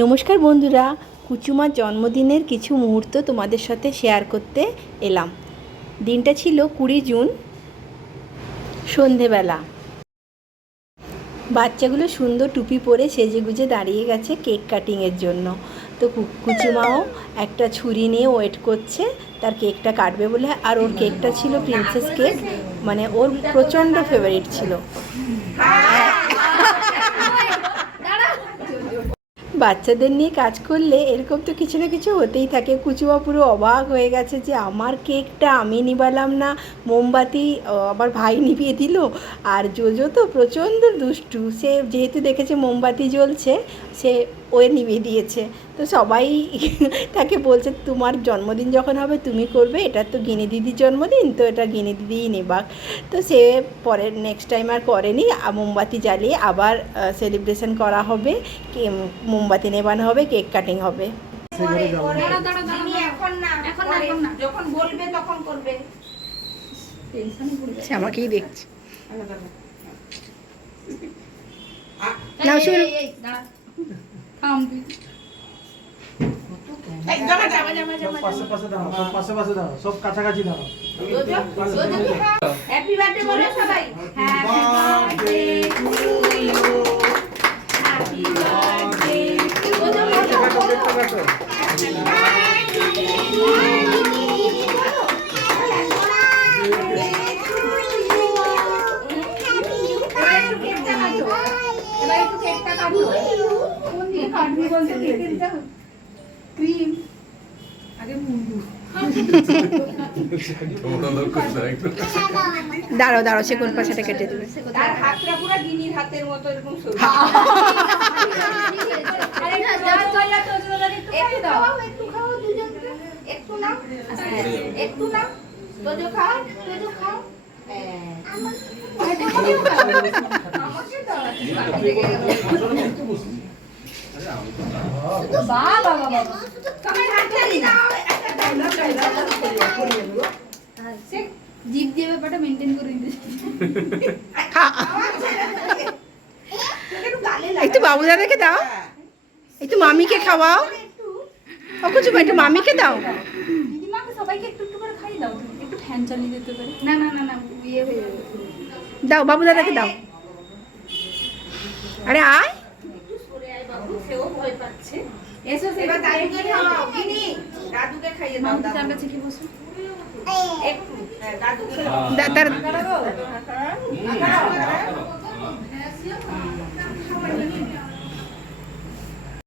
নমস্কার বন্ধুরা, কুচুমার জন্মদিনের কিছু মুহূর্ত তোমাদের সাথে শেয়ার করতে এলাম। দিনটা ছিল 20 জুন সন্ধেবেলা। বাচ্চাগুলো সুন্দর টুপি পরে সেজেগুজে দাঁড়িয়ে গেছে কেক কাটিংয়ের জন্য। তো কুচুমাও একটা ছুরি নিয়ে ওয়েট করছে তার কেকটা কাটবে বলে। আর ওর কেকটা ছিল প্রিন্সেস কেক, মানে ওর প্রচণ্ড ফেভারিট ছিল। বাচ্চাদের নিয়ে কাজ করলে এরকম তো কিছু না কিছু হতেই থাকে। কুচুমা পুরো অবাক হয়ে গেছে যে আমার কেকটা আমি নিবালাম না, মোমবাতি আবার ভাই নিভিয়ে দিল। আর জোজো তো প্রচণ্ড দুষ্টু, সে যেহেতু দেখেছে মোমবাতি জ্বলছে সে ওয়ে নিভিয়ে দিয়েছে। তো সবাই তাকে বলছে তোমার জন্মদিন যখন হবে তুমি করবে, এটা তো গিনি দিদির জন্মদিন, তো এটা গিনি দিদিই নেবাক। তো সে পরের নেক্সট টাইম আর করেনি, মোমবাতি জ্বালিয়ে আবার সেলিব্রেশন করা হবে, মোমবাতি নেবানো হবে, কেক কাটিং হবে। যখন বলবে তখন করবে। সে আমাকেই দেখছে। নাও শুরু। সব কাছাকাছি দাও। হ্যাপি বার্থডে বলো সবাই। Happy birthday to you, happy birthday to you. দাঁড়াও দাঁড়াও, সে কোন পাশাটা কেটে দেবে। তার হাতটা পুরো গিনির হাতের মতো এরকম সরু। একটু দাও, একটু খাও দুজনকে, একটু নাও, একটু নাও। তোজো খাও, তোজো খাও। আমাকে দাও। বাবা বাবা তোমার হাতটা দাও, একটা দাও। জিভ দিয়ে ব্যাপারটা মেনটেন করে নিতে। একটু বাবু দাদাকে দাও, একটু মামিকে খাওয়াও। ও কুচুমা একটু মামিকে দাও। দিদিমাকে সবাইকে একটু একটু করে খাইয়ে দাও, একটু ফ্যান চালিয়ে দিতে পারে। না না না না, ইয়ে হয়ে যাবে। দাও বাবু দাদাকে দাও। আরে আয়, একটু সরে আয় বাবু, সেও ভয় পাচ্ছে। এসো এবার দাদুকে খাওয়াও, গিনি দাদুকে খাইয়ে দাও। দাদু আমার কাছে কি বসো একটু, দাদুকে তার